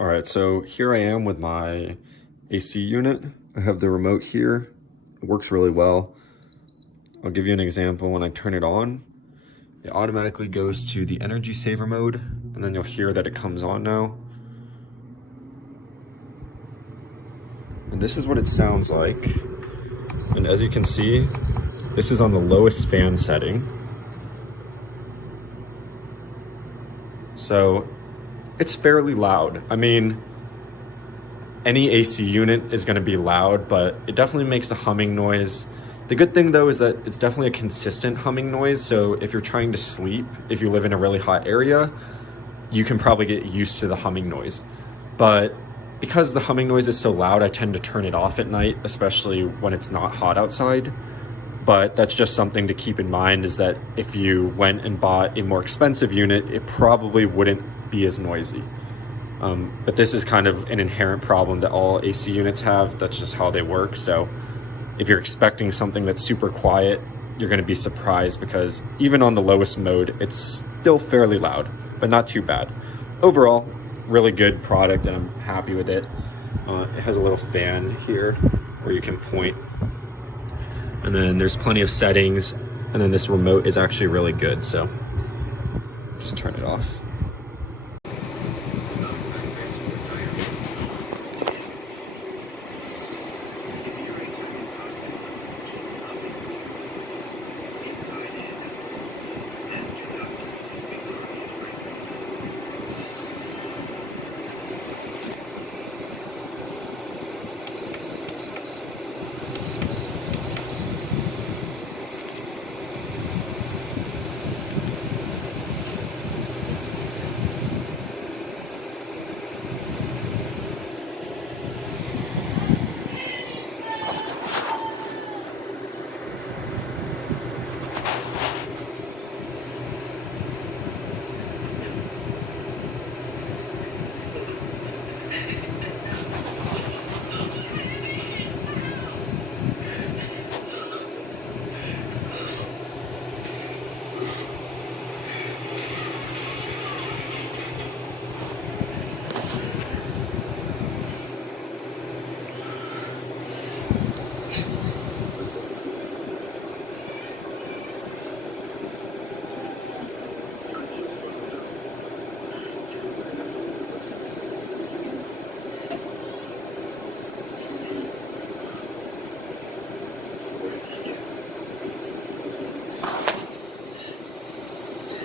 All right, so here I am with my AC unit. I have the remote here. It works really well. I'll give you an example. When I turn it on, it automatically goes to the energy saver mode, and then you'll hear that it comes on now. And this is what it sounds like. And as you can see, this is on the lowest fan setting. So it's fairly loud. I mean, any AC unit is gonna be loud, but it definitely makes a humming noise. The good thing though is that it's definitely a consistent humming noise. So if you're trying to sleep, if you live in a really hot area, you can probably get used to the humming noise. But because the humming noise is so loud, I tend to turn it off at night, especially when it's not hot outside. But that's just something to keep in mind, is that if you went and bought a more expensive unit, it probably wouldn't be as noisy. But this is kind of an inherent problem that all AC units have. That's just how they work. So if you're expecting something that's super quiet, you're gonna be surprised, because even on the lowest mode, it's still fairly loud, but not too bad. Overall, really good product, and I'm happy with it. It has a little fan here where you can point, and then there's plenty of settings, and then this remote is actually really good, so just turn it off.